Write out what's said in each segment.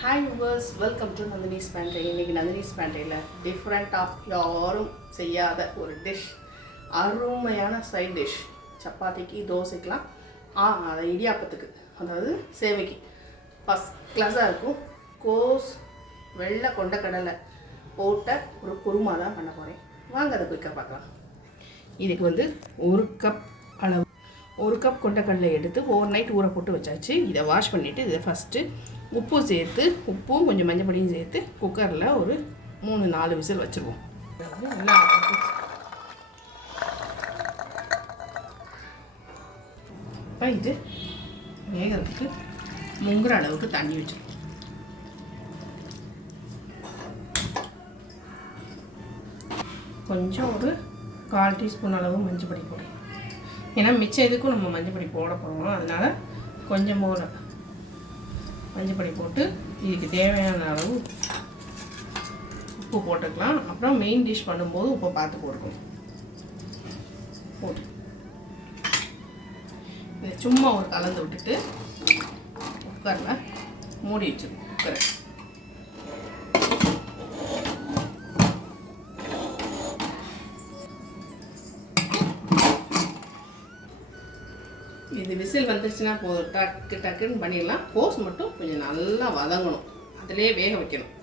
Hi yours welcome to Nandini's pantry இன்றைக்கி நந்தினிஸ் பேண்ட்ரியில் டிஃப்ரெண்ட்டாக யாரும் செய்யாத ஒரு டிஷ் அருமையான சைட் டிஷ் சப்பாத்திக்கு தோசைக்கெலாம். ஆ அதை இடியாப்பத்துக்கு. அதாவது சேவைக்கு. ஃபஸ்ட் கிளாஸாக இருக்கும். கோஸ் வெள்ளை கொண்டக்கடலை போட்ட ஒரு குருமா தான் பண்ண போகிறேன் வாங்க அதை குயிக்காக பார்க்கலாம். இதுக்கு வந்து ஒரு கப் அளவு. ஒரு கப் கொண்டக்கடலை எடுத்து ஓவர் நைட் ஊற போட்டு வச்சாச்சு. இதை வாஷ் பண்ணிவிட்டு இதை ஃபஸ்ட்டு உப்பும் சேர்த்து உப்பும் கொஞ்சம் மஞ்சள் பொடியும் சேர்த்து குக்கரில் ஒரு மூணு நாலு விசில் வச்சுருவோம். நல்லா இப்போ இது வேகிறதுக்கு முங்குற அளவுக்கு தண்ணி வச்சிருவோம். கொஞ்சம் ஒரு கால் டீஸ்பூன் அளவு மஞ்சள் பொடி. போடுறேன் ஏன்னா மிச்சம் எதுக்கும் நம்ம மஞ்சள் பொடி போட போகிறோம் அதனால் கொஞ்சம் போல மஞ்சள் பொடி போட்டு இதுக்கு தேவையான அளவு உப்பு போட்டுக்கலாம். அப்புறம் மெயின் டிஷ் பண்ணும்போது உப்பை பார்த்து போட்டுக்கணும். போட்டு. இதை சும்மா ஒரு கலந்து விட்டுட்டு குக்கரில் மூடி வச்சிருக்கோம். குக்கரை. இது விசில் வந்துச்சுன்னா போதும். டக்கு டக்குன்னு பண்ணிடலாம். கோஸ் மட்டும் கொஞ்சம் நல்லா வதங்கணும். அதிலே வேக வைக்கணும்.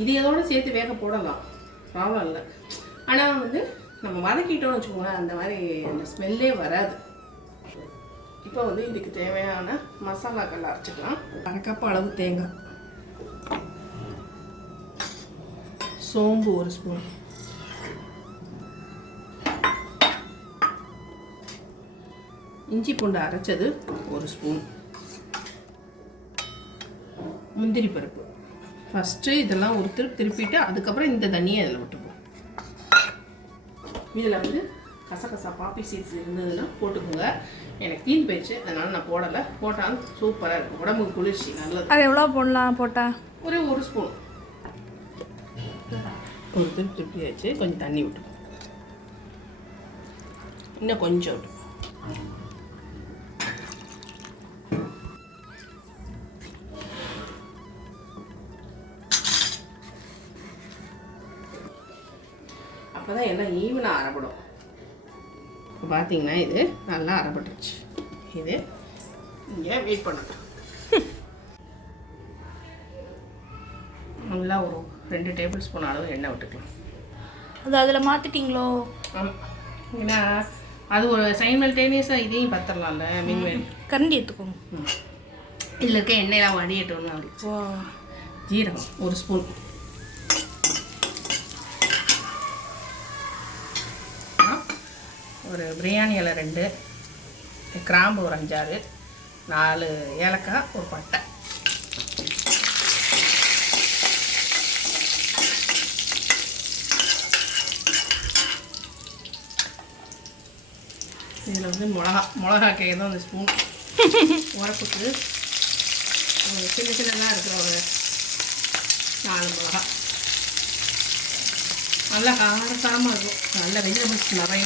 இது இதோடு சேர்த்து வேக போடலாம். ப்ராப்ளம் இல்லை. ஆனால் வந்து நம்ம வதக்கிட்டோம்னு வச்சுக்கோங்களேன் அந்த மாதிரி அந்த ஸ்மெல்லே வராது. இப்போ வந்து இதுக்கு தேவையான மசாலாக்கள் அரைச்சிக்கலாம். அரைக்கப்ப அளவு தேங்காய். சோம்பு ஒரு ஸ்பூன் இஞ்சி பூண்டு அரைச்சது ஒரு ஸ்பூன். முந்திரி பருப்பு. ஃபஸ்ட்டு இதெல்லாம் ஒரு திருப்பி திருப்பிட்டு அதுக்கப்புறம் இந்த தண்ணியை அதில் விட்டுப்போம். இதில் வந்து கசகசா பாப்பி சீட்ஸ் இருந்ததுன்னா போட்டுக்கோங்க. எனக்கு தீந்து போயிடுச்சு அதனால் நான் போடலை. போட்டாலும் சூப்பராக இருக்கும். உடம்புக்கு குளிர்ச்சி நல்லது. அது எவ்வளோ போடலாம் போட்டால் ஒரே ஒரு ஸ்பூன். ஒரு திருப்பி திருப்பி வச்சு கொஞ்சம் தண்ணி விட்டுப்போம் இன்னும் கொஞ்சம் விட்டுப்போம் அப்போ தான் எல்லாம் ஈவனாக அரைப்படும் இப்போ பார்த்தீங்கன்னா இது நல்லா அரைப்பட்டுருச்சு இது இங்கே வெயிட் பண்ணட்டும் நல்லா ஒரு ரெண்டு டேபிள் ஸ்பூன் அளவு எண்ணெய் விட்டுக்கலாம். அது அதில் மாற்றிட்டீங்களோ ஏன்னா அது ஒரு சைமல்டேனியஸாக இதையும் பத்திரலாம்ல மீன்வேல் கரண்டி எடுத்துக்கோங்க. இதில் இருக்க எண்ணெயெல்லாம் வடியட்டோம்னு அப்படி. ஜீரகம் ஒரு ஸ்பூன் ஒரு பிரியாணி இலை ரெண்டு கிராம்பு ஒரு அஞ்சாறு நாலு ஏலக்காய் ஒரு பட்டை. இதில் வந்து மிளகா மிளகா கேட்குறது அந்த ஸ்பூன் உரப்புக்கு சின்ன சின்னதாக இருக்கிற ஒரு நாலு மிளகா. நல்லா காரசாரமாக இருக்கும். நல்ல வெஜிடபிள்ஸ் நிறைய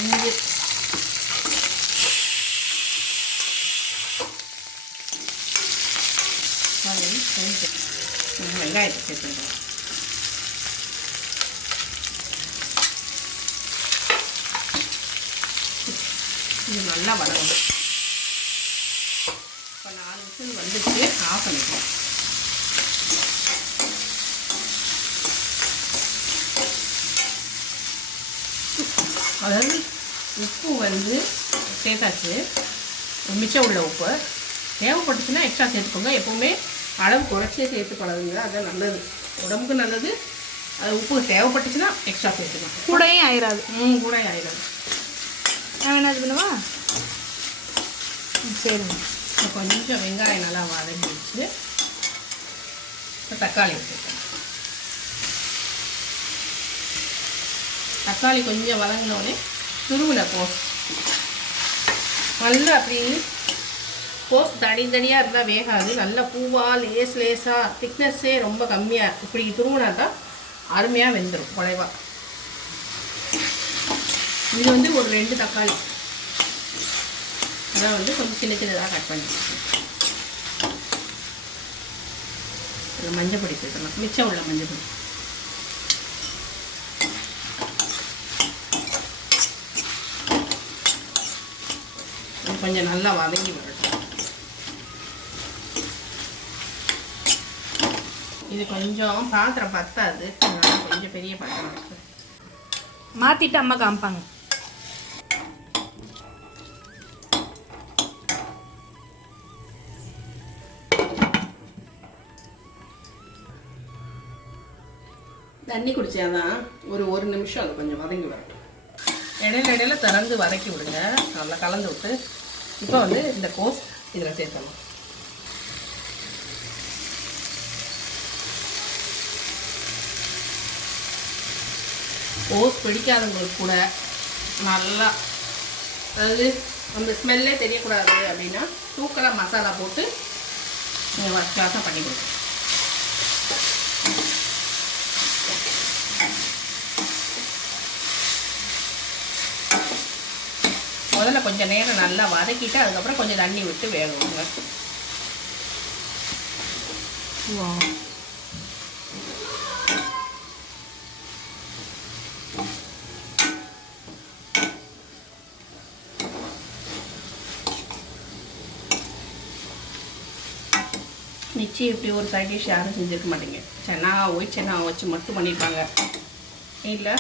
அது கொஞ்சம் நம்ம வெங்காயத்தை சேர்த்துக்கலாம் இது நல்லா வளரும் இப்போ நாலு விசில் வந்துட்டு ஆஃப் பண்ணிக்கலாம் அதாவது உப்பு வந்து சேர்த்தாச்சு. மிச்சம் உள்ள உப்பு. தேவைப்பட்டுச்சுன்னா எக்ஸ்ட்ரா சேர்த்துக்கோங்க. எப்போவுமே அளவு குறைச்சே சேர்த்து பழகுங்க. அதுதான் நல்லது. உடம்புக்கு நல்லது. அது உப்பு தேவைப்பட்டுச்சுன்னா எக்ஸ்ட்ரா சேர்த்துக்கலாம். கூடயும் ஆயிராது. ம் கூட ஆயிடும் நான் வேணா இது பண்ணவா சரிங்க. கொஞ்சம் வெங்காயம் நல்லா வதங்கிடுச்சு இப்போ தக்காளி வச்சுருக்கேன் தக்காளி கொஞ்சம் வதங்கினோடனே துருவின கோஸ். நல்லா அப்படி கோஸ் தனித்தனியாக இருந்தால் வேகாது. நல்லா பூவாக லேஸ் லேஸாக திக்னஸ்ஸே ரொம்ப கம்மியாக இப்படி துருவினா தான் அருமையாக வெந்துடும் குறைவா இது வந்து ஒரு ரெண்டு தக்காளி. அதான் வந்து கொஞ்சம் சின்ன சின்னதாக கட் பண்ணி மஞ்சள் பொடி சேர்த்துலாம் மிச்சம் உள்ள மஞ்சள் பொடி கொஞ்சம் நல்லா வதங்கி வரும் இது கொஞ்சம் பாத்திரம் பத்தாது. கொஞ்சம் பெரிய பாத்திரம் இருக்கு மாற்றிட்டு அம்மா காமிப்பாங்க. தண்ணி குடிச்சாதான் ஒரு ஒரு நிமிஷம் அது கொஞ்சம் வதங்கி வரட்டும் இடையில இடையில திறந்து வதக்கி விடுங்க. நல்லா கலந்து விட்டு இப்போ வந்து இந்த கோஸ் இதில் சேர்த்தணும் ஓஸ் பிடிக்காதவங்களுக்கு கூட நல்லா அதாவது அந்த ஸ்மெல்லே தெரியக்கூடாது அப்படின்னா தூக்கலாக மசாலா போட்டு நீங்கள் ஃபஸ்ட் பண்ணி கொடுக்கணும் முதல்ல கொஞ்சம் நேரம் நல்லா வதக்கிட்டு அதுக்கப்புறம் கொஞ்சம் தண்ணி விட்டு வேகணுங்க. நிச்சயம் இப்படி ஒரு சைட் டிஷ் யாரும் செஞ்சுருக்க மாட்டீங்க. சென்னா போய் சென்னா வச்சு மட்டும் பண்ணியிருப்பாங்க இல்லை?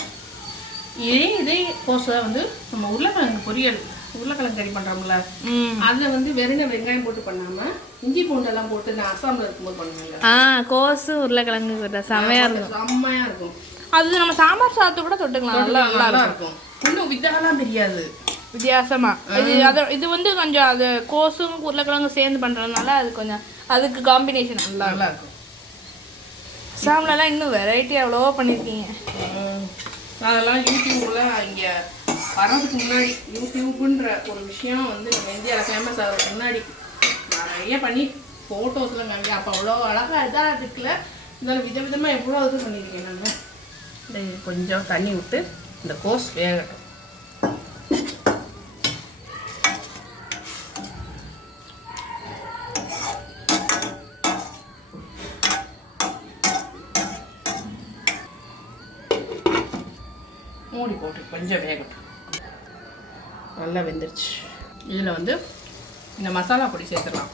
இதே இதே கோஸை வந்து நம்ம உருளைக்கிழங்கு பொரியல் உருளைக்கிழங்கு கறி பண்ணுறோம்ல அதில் வந்து வெறும் வெங்காயம் போட்டு பண்ணாமல் இஞ்சி பூண்டெல்லாம் போட்டு நான் அசாமில் இருக்கும்போது பண்ணுவேங்க ஆ கோஸு உருளைக்கிழங்கு கூட செமையாக இருக்கும். செம்மையாக இருக்கும். அது நம்ம சாம்பார் சாதத்தை கூட தொட்டுக்கலாம் நல்லா நல்லா இருக்கும். இன்னும் விதமெல்லாம் தெரியாது. வித்தியாசமா. இது அது இது வந்து கொஞ்சம் அது கோஸும் உருளைக்கிழங்கும் சேர்ந்து பண்ணுறதுனால அது கொஞ்சம் அதுக்கு காம்பினேஷன் நல்லா நல்லா இருக்கும் சாம்லலாம் இன்னும் வெரைட்டி எவ்வளவோ பண்ணியிருக்கீங்க அதெல்லாம் யூடியூப்ல இங்கே வர்றதுக்கு முன்னாடி யூடியூப்ன்ற ஒரு விஷயம் வந்து நம்ம இந்தியாவில் ஃபேமஸ் ஆகிறதுக்கு முன்னாடி நிறைய பண்ணி ஃபோட்டோஸ்லாம் காமிக்க அப்போ அவ்வளோ அழகாக இதாக இருக்குல்ல? இருந்தாலும் விதவிதமாக எவ்வளோ இது பண்ணியிருக்கேன் நான்? கொஞ்சம் தண்ணி விட்டு இந்த கோஸ் வேகட்டும். மூடி போட்டு கொஞ்சம் வேகட்டும். நல்லா வெந்துருச்சு. இதில் வந்து இந்த மசாலா பொடி சேர்த்துடலாம்.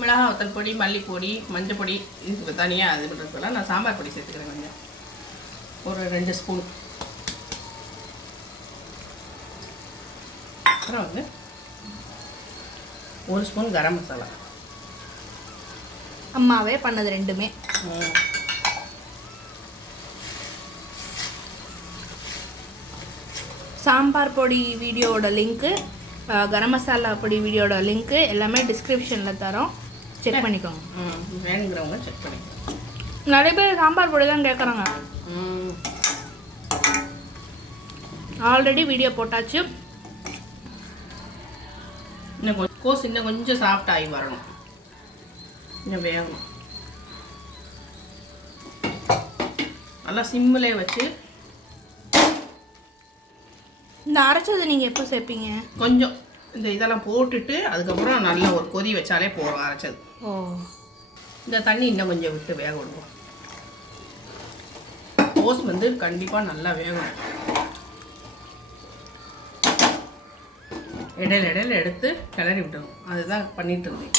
மிளகா வத்தல் பொடி மல்லிப்பொடி மஞ்சள் பொடி இதுக்கு தனியாக இது பண்ணுறதுக்குலாம் நான் சாம்பார் பொடி சேர்த்துக்கிறேன் கொஞ்சம். ஒரு ரெண்டு ஸ்பூன் அப்புறம் வந்து ஒரு ஸ்பூன் கரம் மசாலா. அம்மாவே பண்ணது ரெண்டுமே. சாம்பார் பொடி வீடியோவோட லிங்க்கு கரம் மசாலா பொடி வீடியோட லிங்க்கு எல்லாமே டிஸ்கிரிப்ஷனில் தரோம். செக் பண்ணிக்கோங்க. வேணுங்கிறவங்க செக் பண்ணிக்கலாம் நிறைய பேர் சாம்பார் பொடி தான் கேட்குறாங்க ஆல்ரெடி வீடியோ போட்டாச்சு. இன்னும் கொஞ்சம் கோஸ் இன்னும் கொஞ்சம் சாஃப்ட் ஆகி வரணும். இன்னும் வேகணும். நல்லா சிம்மிலே வச்சு இந்த அரைச்சது நீங்கள் எப்போ சேர்ப்பீங்க? கொஞ்சம். இந்த இதெல்லாம் போட்டுட்டு அதுக்கப்புறம் நல்லா ஒரு கொதி வச்சாலே போகிறோம் அரைச்சது. ஓ. இந்த தண்ணி இன்னும் கொஞ்சம் விட்டு வேக விடுவோம். கோஸ் வந்து கண்டிப்பாக நல்லா வேகணும். இடையில இடையில எடுத்து கிளறி விட்டணும் அதுதான் பண்ணிட்டு இருந்தேன்.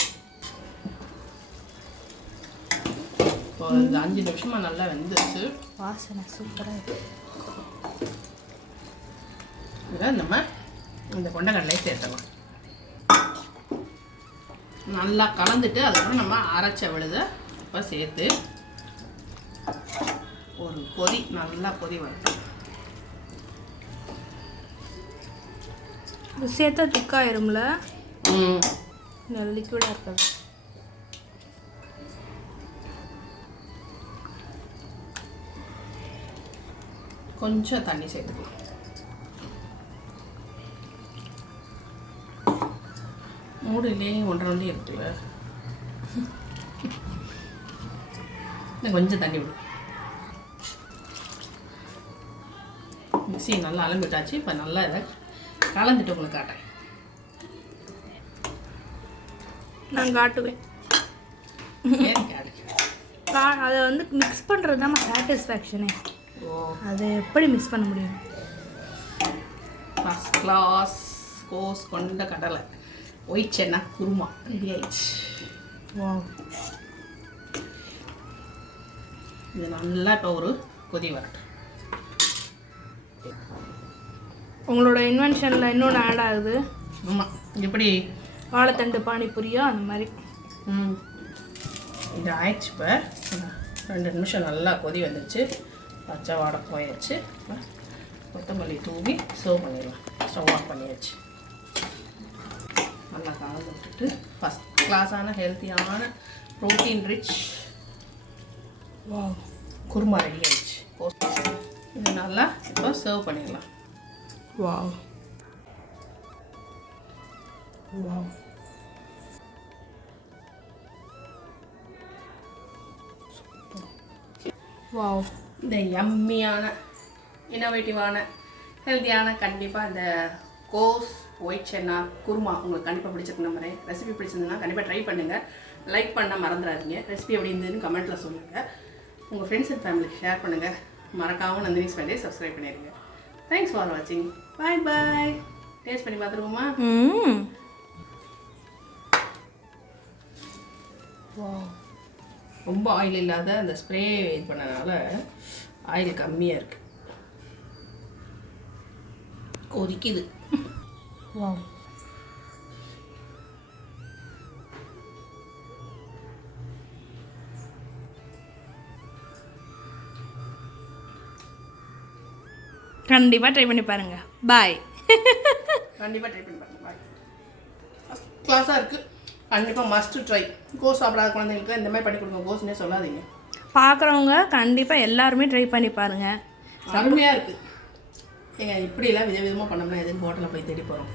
இப்போ அஞ்சு நிமிஷமா நல்லா வெந்துருச்சு. வாசனை சூப்பராக இருக்கு. இதை நம்ம இந்த கொண்டக்கடலை சேர்த்தலாம் நல்லா கலந்துட்டு அதுக்கப்புறம் நம்ம அரைச்ச விழுத இப்போ சேர்த்து ஒரு கொதி நல்லா கொதி வரட்டும் சேர்த்தா திக்காயிரும்ல? ம். லிக்விடாக இருக்காது. கொஞ்சம் தண்ணி சேர்த்துக்கலாம். மூடுலேயே ஒன்றரை வண்டி இருக்குல்ல. இன்னும் கொஞ்சம் தண்ணி விடு. மிக்ஸி நல்லா அலம்பிட்டாச்சு இப்போ நல்லா இதை கலந்துட்டு உங்களுக்கு காட்டுறேன். நான் காட்டுவேன். அதை வந்து மிக்ஸ் பண்ணுறது தான் சாட்டிஸ்ஃபேக்ஷனே ஓ. அதை எப்படி மிஸ் பண்ண முடியும்? ஃபஸ்ட் கிளாஸ் கோஸ் கொண்ட கடலை. ஒயிட் சென்னா குருமா. ரெடி ஆயிடுச்சு. வா இது நல்லா இப்போ ஒரு கொதி வரட்டும். உங்களோட இன்வென்ஷனில் இன்னொன்று ஆட் ஆகுது. ஆமாம் எப்படி? வாழைத்தண்டு பானிபூரியா அந்த மாதிரி. ம். இது ஆயிடுச்சு இப்போ. ரெண்டு நிமிஷம் நல்லா கொதி வந்துருச்சு. பச்சை வாடை போயாச்சு கொத்தமல்லி தூவி சர்வ் பண்ணிடலாம். ஸ்டவ் ஆஃப் பண்ணியாச்சு. நல்லா கலந்து விட்டுட்டு ஃபஸ்ட் கிளாஸான ஹெல்த்தியான ப்ரோட்டீன் ரிச் வா குருமா ரெடி ஆயிடுச்சு. இது நல்லா இப்போ சர்வ் பண்ணிடலாம். வா வா வாவ் இந்த யம்மியான இன்னோவேட்டிவான ஹெல்த்தியான கண்டிப்பாக இந்த கோஸ் ஒயிட் சென்னா குருமா உங்களுக்கு கண்டிப்பாக பிடிச்சிருக்கு நம்புறேன். ரெசிபி பிடிச்சிருந்ததுன்னா கண்டிப்பாக ட்ரை பண்ணுங்கள் லைக் பண்ண மறந்துடாதீங்க. ரெசிபி எப்படி இருந்ததுன்னு கமெண்ட்டில் சொல்லுங்கள் உங்கள் ஃப்ரெண்ட்ஸ் அண்ட் ஃபேமிலிக்கு ஷேர் பண்ணுங்கள் மறக்காமல் நந்தினி ஸ்பெண்டே சப்ஸ்கிரைப் பண்ணிடுங்க. தேங்க்ஸ் ஃபார் வாட்சிங் பாய் பாய் டேஸ்ட் பண்ணி பார்த்துருவோமா? ம் ரொம்ப ஆயில் இல்லாத அந்த ஸ்ப்ரே இது பண்ணனால ஆயில் கம்மியாக இருக்குது கொதிக்குது. வா கண்டிப்பாக ட்ரை பண்ணி பாருங்க. பாய் கண்டிப்பாக ட்ரை பண்ணி பாருங்க. பாய் கிளாஸாக இருக்குது கண்டிப்பாக மஸ்ட் ட்ரை கோஸ் சாப்பிடாத குழந்தைங்களுக்கு இந்த மாதிரி பண்ணி கொடுங்க கோஸ்னே சொல்லாதீங்க. பார்க்குறவங்க கண்டிப்பாக எல்லாருமே ட்ரை பண்ணி பாருங்க. அருமையாக இருக்குது ஏங்க இப்படிலாம் விதவிதமாக பண்ணோம்னா எதுக்கு ஹோட்டலில் போய் தேடி போகிறோம்